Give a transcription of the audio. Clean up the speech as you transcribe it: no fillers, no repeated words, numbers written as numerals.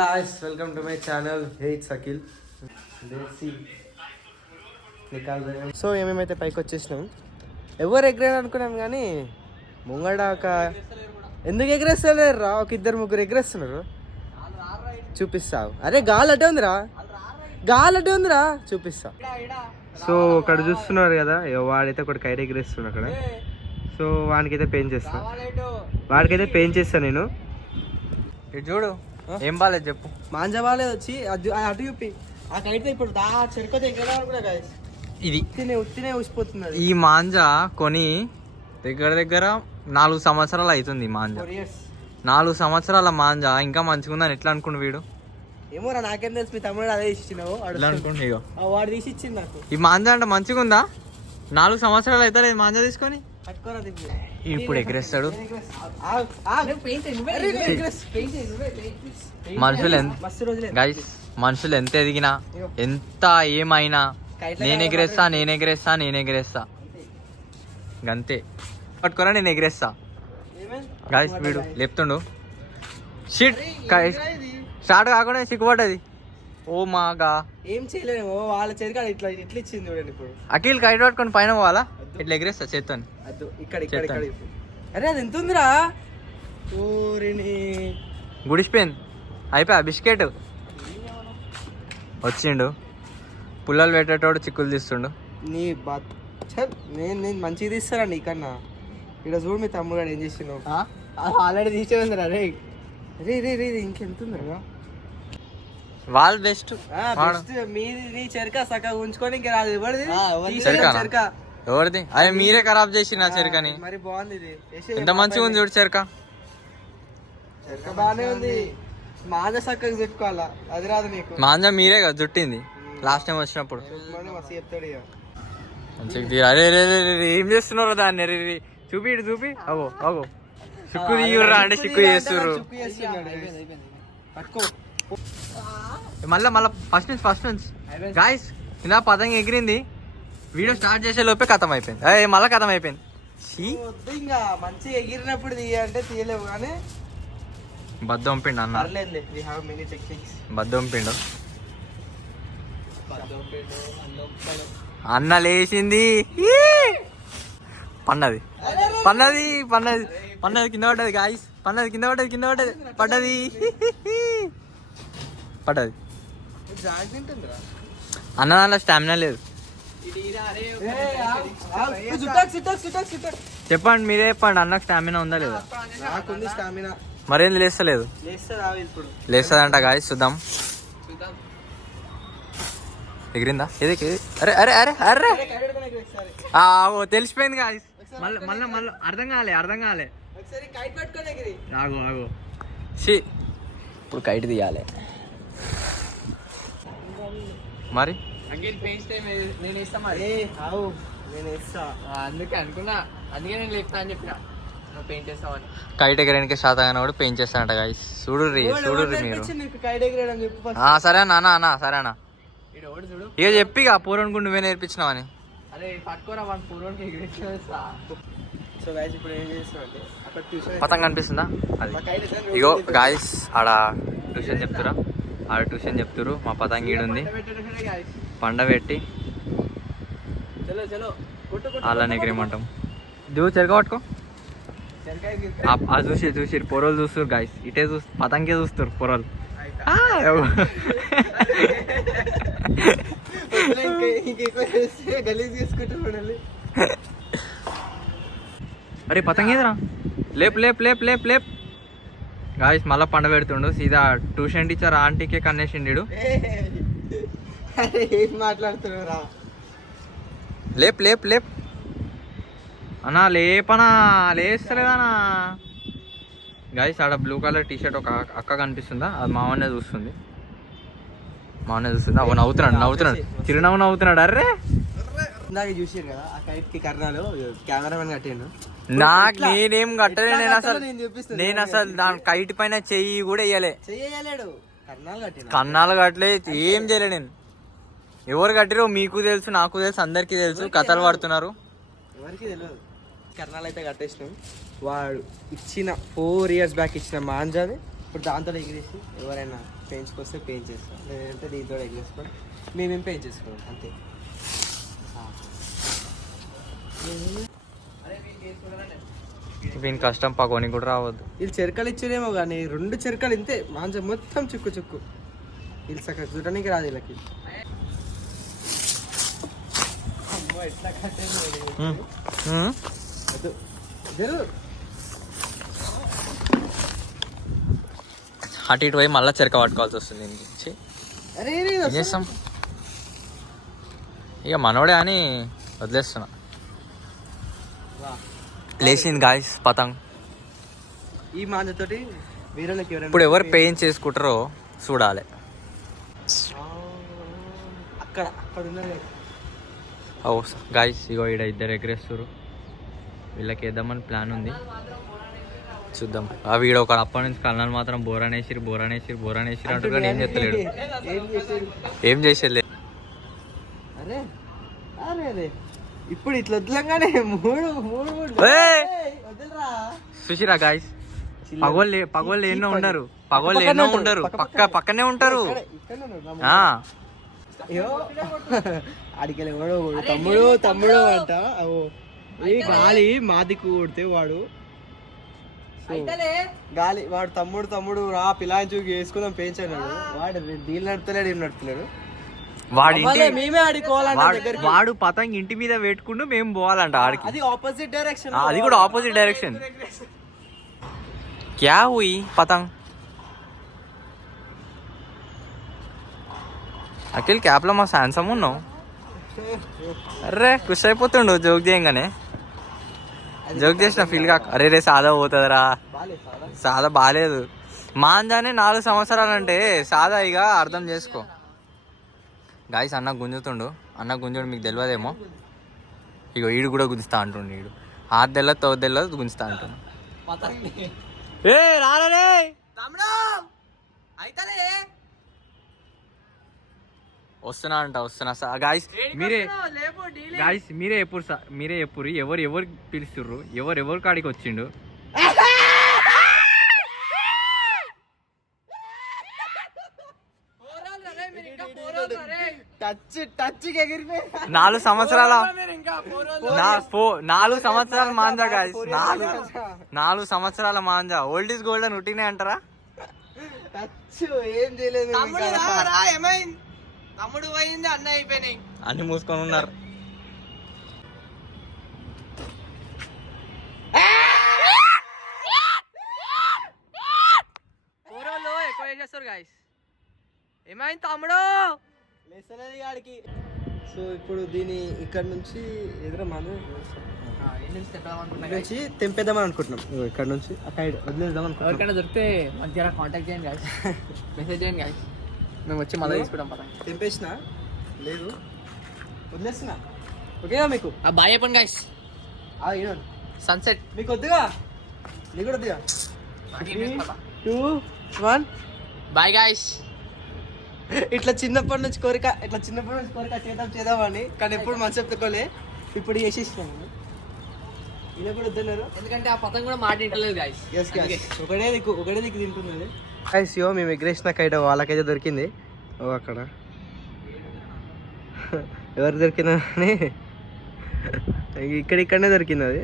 guys, welcome to my channel. Hey, it's Akhil. Let's see. So ఏమేమైతే పైకి వచ్చేసినాం. ఎవరు ఎగరేది అనుకున్నాం కానీ ముంగడ ఎందుకు ఎగరేస్తలేరు రా, ఒక ఇద్దరు ముగ్గురు ఎగరేస్తున్నారు. చూపిస్తావు? అరే గాలి అటే ఉందిరా, గాలి అటే ఉందిరా, చూపిస్తా. సో ఇక్కడ చూస్తున్నారు కదా, వాడైతే ఒకటి కైట్ ఎగరేస్తున్నాడు అక్కడ. సో వాడికైతే పెయింట్ చేస్తా, వాడికైతే పెయింట్ చేస్తాను నేను. ఇటు చూడు, ఏం బాలేదు చెప్పు. మాంజా బాలేదు వచ్చి అటు చూపి ఆ కైట్ ఇప్పుడు చెరుకతో ఎగరడం కూడా గాయస్. ఇది ఉత్తినే ఊసిపోతుంది. ఈ మాంజా కొని దగ్గర దగ్గర 4 సంవత్సరాలు అవుతుంది. ఈ మాంజా 4 సంవత్సరాల మాంజా ఇంకా మంచిగా ఉందని ఎట్లా అనుకుంటు వీడు? ఏమోరా నాకేం తెలుసు, మీ తమ్ముడు అదే ఇచ్చినావు అనుకుంటు. వాడు తీసి ఇచ్చింది నాకు. ఈ మాంజా అంటే మంచిగా ఉందా? 4 సంవత్సరాలు అవుతారు ఈ మాంజా తీసుకొని. ఇప్పుడు ఎగరేస్తాడు. మనుషులు ఎంత ఎదిగినా ఎంత ఏమైనా నేను ఎగరేస్తా గంతే. పట్టుకోరా, నేను ఎగరేస్తా. గాయస్ వీడు లేపుతుండు. షిట్, స్టార్ట్ కాకుండా సిగ్గుపడ్డది. ఓ మాగా ఏం చేయలేము, వాళ్ళ చేతికి ఇట్లా ఇట్లా ఇచ్చింది చూడండి. ఇప్పుడు అఖిల్ కైట్ పట్టుకొని పైన పోవాలా? ఇట్లా ఎగరేస్తా చేత్తో. అరే అది ఎంత ఉందిరా, గుడిసిపోయింది. అయిపోయా బిస్కెట్. వచ్చిండు పుల్లలు పెట్టేటోడు చిక్కులు తీస్తుండు. నీ నేను మంచిగా తీస్తారా నీకన్నా. ఇక్కడ చూడు మీ తమ్ముడు ఏం చేసినావు. ఆల్రెడీ తీసేందిరా. రే రే రే రే ఇంకెంత ఉందిరా. వాళ్ళు బెస్ట్. నీ చెరక సగం ఉంచుకొని ఇంకా రాదు. ఎవరిది? అదే మీరే ఖరాబ్ చేసి నా చెరకని. మరి బాగుంది ఇది, ఎంత మంచిగా ఉంది చూడు చెరక. బాగానే ఉంది. మాంజా సక్కగా చుట్టుకోవాలా, అది రాదు నీకు. మాంజా మీరే కదా చుట్టింది లాస్ట్ టైం వచ్చినప్పుడు. అరే ఏం చేస్తున్నారు దాన్ని? రే చూపి, ఇటు చూపి. అగో అగో చిక్కు తీయరా అంటే చిక్కు చేస్తుర్రు. మళ్ళా ఫస్ట్ నుంచి గాయస్ ఇలా పతంగి ఎగిరింది. వీడియో స్టార్ట్ చేసే లోపే కథం అయిపోయింది. మళ్ళీ కథం అయిపోయింది. ఇంకా మంచిగా ఎగిరినప్పుడు తీయంటే తీయలేవు కానీ బద్దొంపిండు అన్న. బద్దొంపిండు అన్న లేచింది. పన్నది కింద పడ్డది గాయస్. పడ్డది. అన్న దాంట్లో స్టామినా లేదు. చెప్పండి, మీరే చెప్పండి. అన్నకు స్టామినా ఉందా లేదా? మరేంది లేస్తలేదు. లేస్తుందంట గాయస్, చూద్దాం. ఎగిరిందా? అరే అరే అరే అరే తెలిసిపోయింది గాయస్. మళ్ళీ అర్థం కాలే. ఆగో ఇప్పుడు కైట్ తీయాలి మరి. అందుకే నేను లేపుతా అని చెప్పిన, పెయింట్ చేస్తామని. కైట్ ఎగరానికి శాతం కూడా పెయింట్ చేస్తానంట గాయస్. చూడుర్రి మీరు. సరే అన్న సరేనా. ఇక చెప్పి పూర్వనికి నువ్వే నేర్పించినావని. పతంగా కనిపిస్తుందా? అది ఇగో గాయస్, ఆడ ట్యూషన్ చెప్తురు. మా పతంగి ఈడుంది. పండబెట్టి అలానే ఎగిరేమంటాం. చెరక పట్టుకో. చూసి పొరలు చూస్తారు గాయస్. ఇటే పతంగే చూస్తారు పొరలు. అరే పతంగేదిరా, లేప్ గాయస్. మళ్ళా పండ పెడుతుండు. సీదా ట్యూషన్ టీచర్ ఆంటీకే కన్నేసిండు. ఏం మాట్లాడుతున్నారా? లేప్ అన్నా, లేపనా? లేస్తలేదనా గాయస్. ఆడ బ్లూ కలర్ టీషర్ట్ ఒక అక్క కనిపిస్తుందా? అది మామనే చూస్తుంది. అవు నవ్వుతున్నాడు. చిరునవ్వు నవ్వుతున్నాడు. అర్రే ఇందాక చూసారు కదా ఆ కైట్ కి కర్ణాలు కెమెరామెన్ కట్టాను. నేనేం కట్టలే. నేను అసలు దాని కైట్ పైన చెయ్యి కూడా వేయలే. కన్నాలు కట్టలే, ఏం చేయలే నేను. ఎవరు కట్టిరో మీకు తెలుసు, నాకు తెలుసు, అందరికి తెలుసు. కథలు పడుతున్నారు. ఎవరికి తెలియదు. కర్ణాలు అయితే కట్టేసినాం. వాడు ఇచ్చిన 4 years బ్యాక్ ఇచ్చిన మాంజాని ఇప్పుడు దాంతో ఎగిరేసి ఎవరైనా పెంచుకొస్తే పెంచేస్తాం, లేదంటే దీంతో ఎగరేసుకొని మేమేం పెంచేసుకోవాలి అంతే. వీని కష్టం పగోని కూడా రావద్దు. వీళ్ళు చెరకలు ఇచ్చారేమో కానీ 2 చెరకలు ఇంతే మాంజ మొత్తం చుక్కు చుక్కు. వీళ్ళు సగం చూడడానికి రాదు వీళ్ళకి. అమ్మో ఎట్లా కట్టేది అటు ఇటు పోయి మళ్ళీ చెరక పట్టుకోవాల్సి వస్తుంది దీని గురించి. అరే ఏం చేస్తాం ఇక మనోడే అని వదిలేస్తున్నా. లేచింది గాయస్ పతంగ్. ఈ మాంజతోటి వీళ్ళకి ఇప్పుడు ఎవరు పెయిన్ చేసుకుంటారో చూడాలి. అక్కడ అక్కడ ఉన్నారు. ఓ గాయస్ ఇగో ఈడ ఇద్దరు ఎగరేస్తారు. వీళ్ళకి వేద్దామని ప్లాన్ ఉంది, చూద్దాం. ఆ వీడు ఒక అప్పటి నుంచి కళ్ళని మాత్రం బోరానేసిరు అంటున్నాడు. ఏం చేస్తలేడు, ఏం చేసేది. అరే అరే అరే ఇప్పుడు ఇట్లా వదలంగానే మూడు చూసిరా గాయస్, పగోళ్ళు ఎన్నో ఉండరు, పక్కనే ఉంటారు. అడికెళ్ళి తమ్ముడు తమ్ముడు అంట. ఈ గాలి మాదికు కొడితే వాడు గాలి వాడు తమ్ముడు తమ్ముడు రా పిల్లాంచు వేసుకుందాం పెంచాడు. వాడు దీని నడుపుతలేడు, ఏం నడుపుతలేడు. మేమే ఆడుకోవాలంట. వాడు పతంగ్ ఇంటి మీద పెట్టుకుంటూ మేము పోవాలంట ఆడికి. అది ఆపోజిట్ డైరెక్షన్, అది కూడా ఆపోజిట్ డైరెక్షన్. క్యా హుయి పతంగ్ అఖిల్ క్యాప్లో మా శాంసమ్ ఉన్నావు. అర్రే ఖుషి అయిపోతుండు జోక్ చేయంగానే. జోక్ చేసిన ఫీల్ కాక అరే రే సాదా పోతుందిరా. సాదా బాగాలేదు. మాంజానే 4 సంవత్సరాలు అంటే సాదా ఇక అర్థం చేసుకో. గాయస్ అన్న గుంజుతుండు, అన్న గుంజుడు మీకు తెలియదేమో. ఇగో ఈడు కూడా గుంజుతా అంటుండు. ఈడు ఆరు తెల్లదు తోడు తెల్లదు గుంజుతా అంటుండు. ఏ రాలే వస్తున్నా గాయస్. మీరే ఎప్పుడు ఎవరు పిలుస్తుర్రు, ఎవరు కాడికి వచ్చిండు. నాలుగు సంవత్సరాల మాంజా గాయస్. 4 సంవత్సరాల మాంజా. ఓల్డ్ ఈజ్ గోల్డ్ అని ఉట్టినే అంటారా? ఏం చేయలేదు, తమ్ముడు పోయింది, అన్న అయిపోయినాయి, అన్ని మూసుకొని ఉన్నారు. ఎక్కువ చేస్తారు గాయస్. ఏమైంది తమ్ముడు? లేసలేదు గాడికి. సో ఇప్పుడు దీన్ని ఇక్కడ నుంచి ఎదురు మనం నుంచి తెంపేద్దామని అనుకుంటున్నాం. ఇక్కడ నుంచి అక్కడ వదిలేద్దాం అనుకుంటున్నాం. ఎవరికైనా దొరికితే మంచిగా కాంటాక్ట్ చేయండి గాయస్, మెసేజ్ చేయండి గాయస్, మేము వచ్చి మళ్ళీ తీసుకుంటాం. తెంపేసిన లేదు, వదిలేస్తున్నా. ఓకేనా మీకు? బాయ్ చెప్పండి గాయస్. సన్సెట్ మీకు వద్దుగా, నీకు కూడా వద్దుగా. 3, 2, 1 బాయ్ గాయస్. ఇట్లా చిన్నప్పటి నుంచి కోరిక చేద్దామని, కానీ ఎప్పుడు మనసు చెప్పుకోలే. ఇప్పుడు చేసేసినాము. ఇలా కూడా వద్దన్నారు, ఎందుకంటే ఆ పతంగ కూడా మాట వింటలేదు గాయస్. ఒకటే దిక్కు తింటున్నది. గాయస్ యో మేము ఎగ్రేసిన కైట్ వాళ్ళకైతే దొరికింది. ఓ అక్కడ ఎవరు దొరికిందని ఇక్కడనే దొరికింది అది.